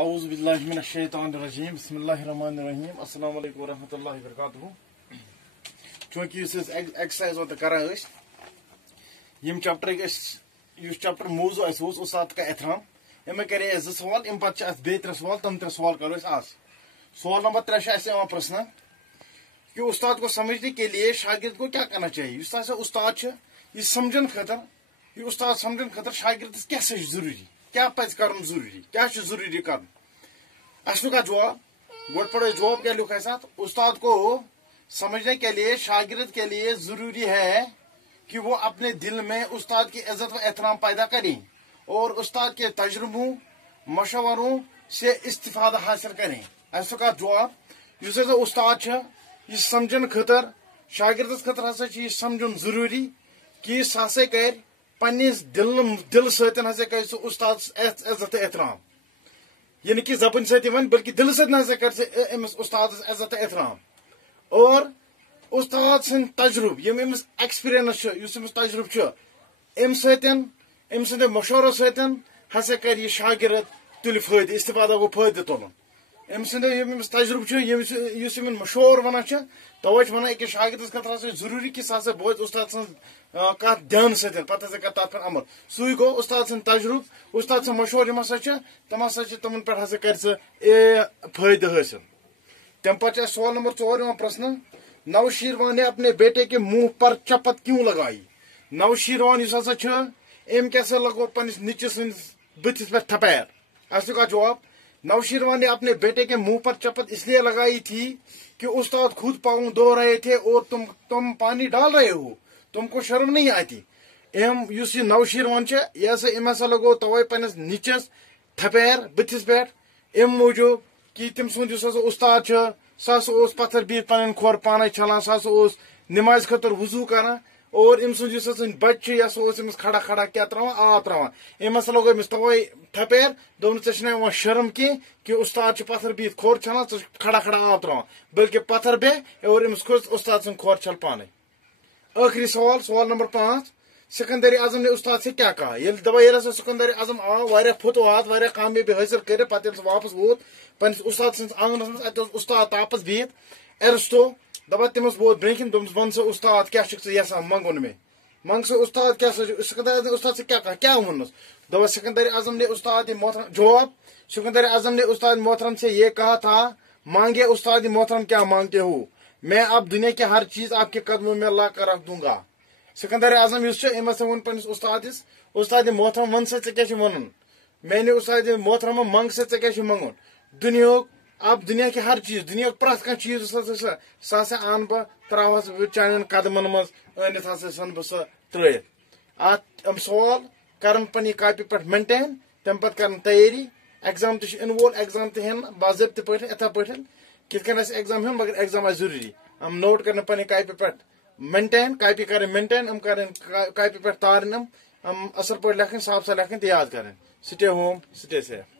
اعوذ باللہ من الشیطان الرجیم بسم اللہ الرحمن الرحیم السلام علیکم ورحمۃ اللہ وبرکاتہ. چونکہ ایکسرسائز کران یم چیپٹر موضوع استاد کا احترام ام کرے زٕ سوال ام پتہ بے ترے سوال تم ترے سوال کرو آج. سوال نمبر 3 پرسنا کہ استاد کو سمجھنے کے لیے شاگرد کو کیا کرنا چاہیے. استاد یہ سمجھن خاطر شاگردس کیا ضروری کیا پز کرن ضروری کیا ضروری کرن اس کا جواب گوڈ پڑھو جواب کیا لکھا ہے ساتھ. استاد کو سمجھنے کے لیے شاگرد کے لیے ضروری ہے کہ وہ اپنے دل میں استاد کی عزت و احترام پیدا کریں اور استاد کے تجربوں مشوروں سے استفادہ حاصل کریں. اس کا جواب اس استاد یہ سمجھن خاطر شاگردس خاطر ہسا یہ سمجھن ضروری کہ سہ ہسا کر پنس دل ستن ہسا کر سہ استاد عزت احترام یعنی کہ زبان ست ون بلکہ دل ست ہسا کر سہ امس استاد عزت احترام اور استاد سن تجربہ یم امس ایکسپیرینس اس امس تجربہ ام ستن ام سند مشورو ستن ہسا کر یہ شاگرد تل فائدہ استفادہ گو فائدہ تلن ام سند امس تجربہ اس مشور ونان توے ونان أکس شاگردس خاطر ہسا ضروری کہ سہ ہسا بوز استاد سن کت دھیان ستن پتہ ہسا کر تر عمل سوئی گو استاد سن تجربہ استاد سن مشور یم ہسا تم ہسا تمن پہ ہسا کر فائدہ حاصل. تم پتہ سوال نمبر 4 پرسن نوشیروان نے اپنے بیٹے کے منہ پر چپت کیوں لگائی. نوشیروان اس ہسا ام کیسے لگو پنس نیچے سن بتس پہ تھپیر. اس کا جواب نوشیروان نے اپنے بیٹے کے منہ پر چپت اس لیے لگائی تھی کہ استاد خود پاؤں دھو رہے تھے اور تم پانی ڈال رہے ہو, تم کو شرم نہیں آتی. اس نوشیروان یہ ہسا ام ہسا لگو توے پنس نیچس تھپیر بتس پہ ام موجود کہ تم سند استاد سہ ہسا پتھر بہت پن کھور پانے چھلان سہ ہسا نماز خاطر وضو کران اور ام سند بچہ یہ ہسا امس کھڑا کھڑا کیا تراوان آب تراوان ام ہسا لوگ امس توے تھپیر دون ژے شرم کی کہ استاد پتھر بہت کھور چھلان کھڑا کھڑا آب تراوان بلکہ پتھر بے اور امس کھوت استاد سن کھور چھل پانے. آخری سوال نمبر 5 سکندر اعظم نے استاد سے کیا کہا. یل ہسا سکندر اعظم آو واریاہ فتوحات واریاہ کامیابی حاصل کر پتہ واپس ووت پنس استاد سنس آنگنس مز ات استاد تاپس بہت ارسطو دپان تمس ووت برونکن دوپس ون سا استاد کیا یژھان منگن میں منگ سا استاد کیا سکندر اعظم نے استاد سے کیا کہا کیا ونس دپان سکندر اعظم نے استاد محترم جواب سکندر اعظم نے استاد محترم سے یہ کہا تھا مانگے استاد محترم کیا مانگتے ہو, میں اب دنیا کی ہر چیز آپ کے قدموں میں لا کر رکھ دوں گا. سکندر اعظم اس ون پنس استاد محترم ون سا ژے ون میں نے استاد محترم منگ سا ژے منگن دنیا اب دنیا کی ہر چیز دنیا پریت کھانا چیز سہ ہسا ان بہ تراوس چانن قدمن مز انت ہسا سن بہ سہ ترت ات سوال کرن پنہ کاپی پہ مینٹین تم پتہ کرن تیاری ایگزام تہ انوول ایگزام تہ ہن باضابطہ پہ اتھا پہ کت کن ایگزام ہن مگر ایگزام ضروری نوٹ کرنا پنہ کاپی پہ مینٹین کاپی کریں مینٹین کریں کاپی پہ تارن اصل پہ لکھن صاف سا لکھن تو یاد کریں. سٹے ہوم سٹے سیف.